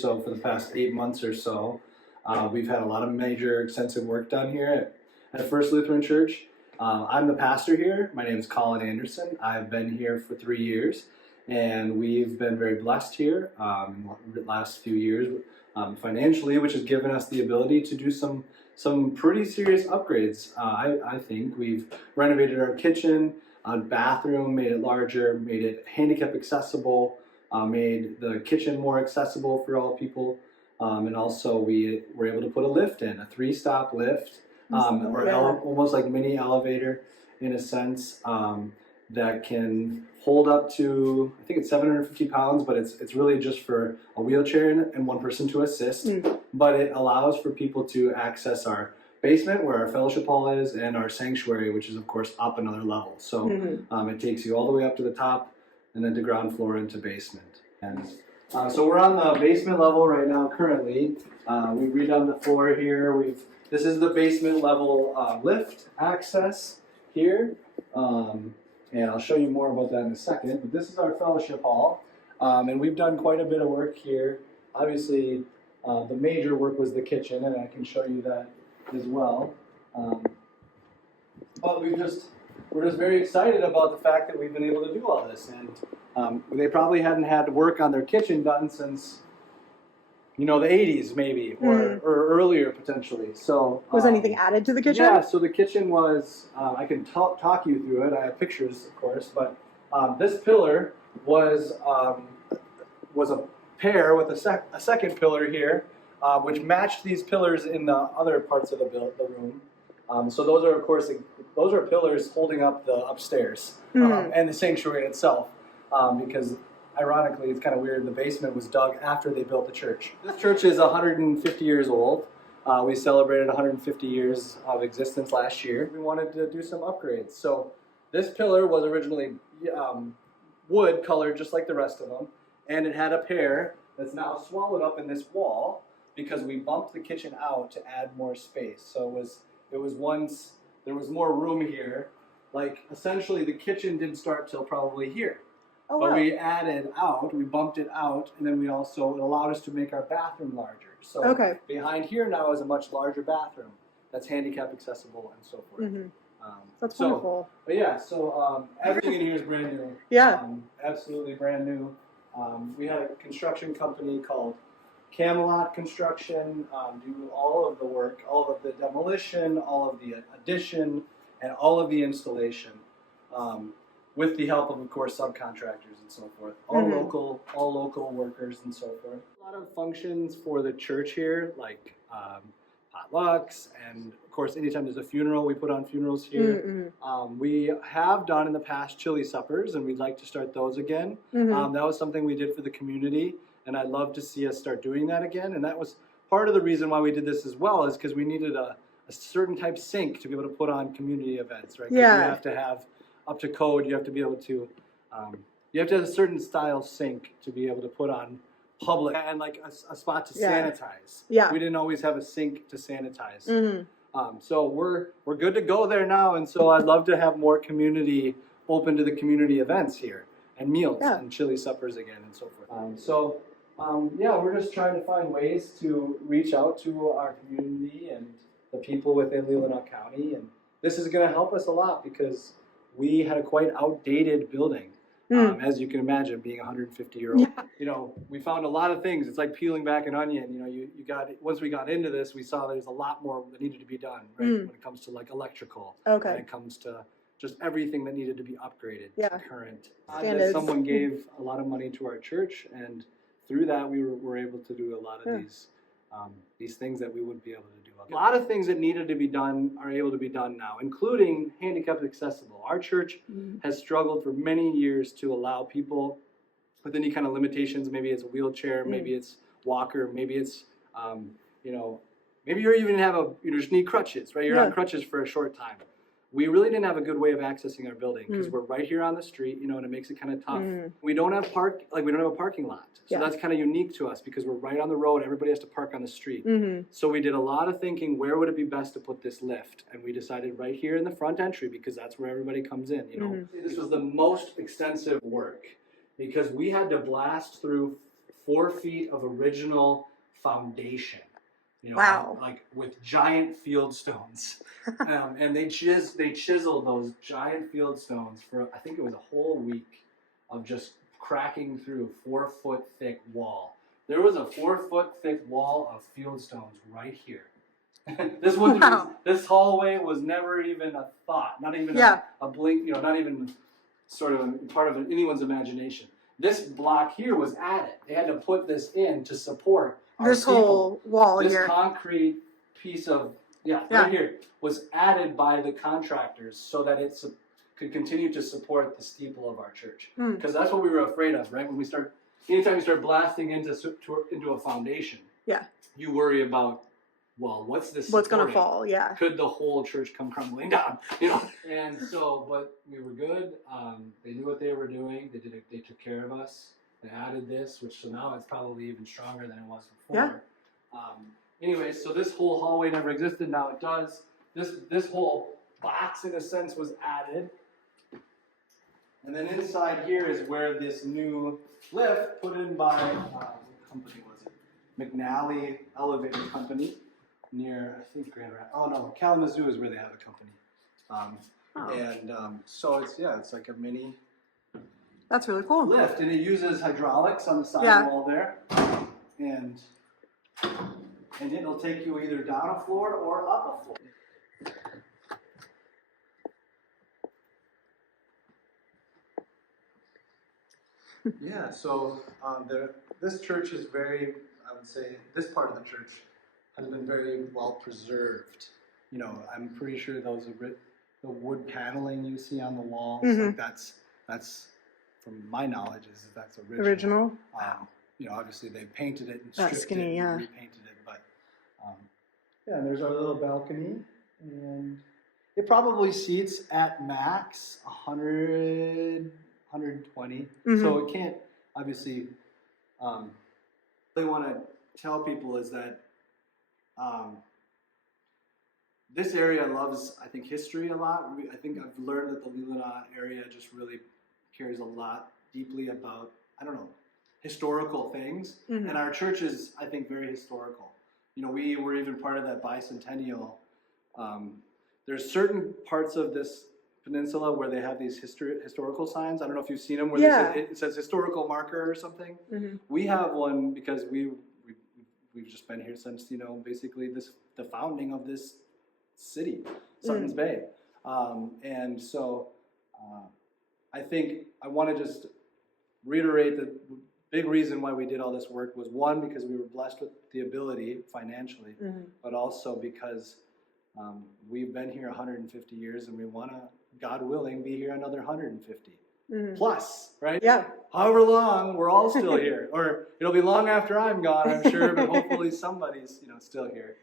So for the past 8 months or so, we've had a lot of major extensive work done here at First Lutheran Church. I'm the pastor here. My name is Colin Anderson. I've been here for 3 years, and we've been very blessed here in the last few years financially, which has given us the ability to do some pretty serious upgrades. I think we've renovated our kitchen, bathroom, made it larger, made it handicap accessible, made the kitchen more accessible for all people, and also we were able to put a lift in, a 3-stop lift, almost like mini elevator in a sense, that can hold up to, I think it's 750 pounds, but it's really just for a wheelchair and one person to assist. But it allows for people to access our basement where our fellowship hall is and our sanctuary, which is of course up another level. So it takes you all the way up to the top and then to ground floor into basement. And so we're on the basement level right now currently. We've redone the floor here. This is the basement level lift access here. And I'll show you more about that in a second. But this is our fellowship hall. And we've done quite a bit of work here. Obviously, the major work was the kitchen, and I can show you that as well. But we're just very excited about the fact that we've been able to do all this. And they probably hadn't had work on their kitchen done since, the 80s maybe, or earlier potentially. So was anything added to the kitchen? Yeah, so the kitchen was, I can talk you through it. I have pictures, of course, but this pillar was a pair with a second pillar here, which matched these pillars in the other parts of the room. So those are, of course, those are pillars holding up the upstairs and the sanctuary itself, because ironically, it's kind of weird, the basement was dug after they built the church. This church is 150 years old. We celebrated 150 years of existence last year. We wanted to do some upgrades. So this pillar was originally wood colored just like the rest of them, and it had a pair that's now swallowed up in this wall because we bumped the kitchen out to add more space. So it was once there was more room here. Like essentially the kitchen didn't start till probably here. Oh, but wow. We added out, we bumped it out, and then it allowed us to make our bathroom larger. So behind here now is a much larger bathroom that's handicap accessible and so forth. That's wonderful. But yeah, so everything in here is brand new. Yeah. Absolutely brand new. We had a construction company called Camelot Construction do all of the work, all of the demolition, all of the addition, and all of the installation. With the help of course, subcontractors and so forth. All local workers and so forth. A lot of functions for the church here, like potlucks, and of course, anytime there's a funeral, we put on funerals here. We have done in the past chili suppers, and we'd like to start those again. That was something we did for the community, and I'd love to see us start doing that again. And that was part of the reason why we did this as well, is because we needed a certain type sink to be able to put on community events, right? Yeah. You have to have up to code, you have to be able to, you have to have a certain style sink to be able to put on public, and like a spot to sanitize. Yeah. We didn't always have a sink to sanitize. So we're good to go there now, and so I'd love to have more community open to the community events here, and meals and chili suppers again and so forth. We're just trying to find ways to reach out to our community and the people within Leelanau County, and this is going to help us a lot because we had a quite outdated building, as you can imagine, being 150-year-old. Yeah. We found a lot of things. It's like peeling back an onion. Once we got into this, we saw there's a lot more that needed to be done, right? When it comes to like electrical, when it comes to just everything that needed to be upgraded to current. Someone gave a lot of money to our church, and through that we were able to do a lot of these things that we wouldn't be able to do. A lot of things that needed to be done are able to be done now, including handicap accessible. Our church has struggled for many years to allow people with any kind of limitations. Maybe it's a wheelchair, maybe it's walker, maybe it's, maybe you even have you just need crutches, right? You're on crutches for a short time. We really didn't have a good way of accessing our building because we're right here on the street, and it makes it kind of tough. We don't have we don't have a parking lot. So that's kind of unique to us because we're right on the road. Everybody has to park on the street. So we did a lot of thinking, where would it be best to put this lift? And we decided right here in the front entry because that's where everybody comes in, This was the most extensive work because we had to blast through 4 feet of original foundation. You know, Wow. like with giant field stones. And they chiseled those giant field stones for, I think it was a whole week of just cracking through a 4-foot thick wall. There was a 4-foot thick wall of field stones right here. This hallway was never even a thought, not even a blink, you know, not even sort of part of anyone's imagination. This block here was added. They had to put this in to support our This steeple. whole wall This here. concrete piece of, right here, was added by the contractors so that it could continue to support the steeple of our church. Because that's what we were afraid of, right? Anytime you start blasting into a foundation, you worry about, well, what's going to fall? Yeah. Could the whole church come crumbling down? You know. And so, but we were good. They knew what they were doing. They took care of us. They added this, so now it's probably even stronger than it was before. Anyway, so this whole hallway never existed. Now it does. This whole box, in a sense, was added. And then inside here is where this new lift, put in by, what company was it? McNally Elevator Company, near, I think, Grand Rapids. Oh no, Kalamazoo is where they have a company. So it's like a mini That's really cool. lift, and it uses hydraulics on the side wall there, and it'll take you either down a floor or up a floor. Yeah, so this church is very, I would say, this part of the church has been very well preserved. You know, I'm pretty sure the wood paneling you see on the walls, like that's from my knowledge that's original. You know, obviously they painted it and stripped it and repainted it, but and there's our little balcony, and it probably seats at max 100, 120. So it can't, obviously, what I want to tell people is that this area loves, I think, history a lot. I think I've learned that the Leelanau area just really cares a lot deeply about, I don't know, historical things. And our church is, I think, very historical. You know, we were even part of that bicentennial. There's certain parts of this peninsula where they have these historical signs. I don't know if you've seen them where it says historical marker or something. We have one because we've just been here since, you know, basically the founding of this city, Suttons Bay. And so I think I want to just reiterate the big reason why we did all this work was, one, because we were blessed with the ability financially, but also because we've been here 150 years and we want to, God willing, be here another 150 plus, right? Yeah. However long, we're all still here. Or it'll be long after I'm gone, I'm sure, but hopefully somebody's, you know, still here.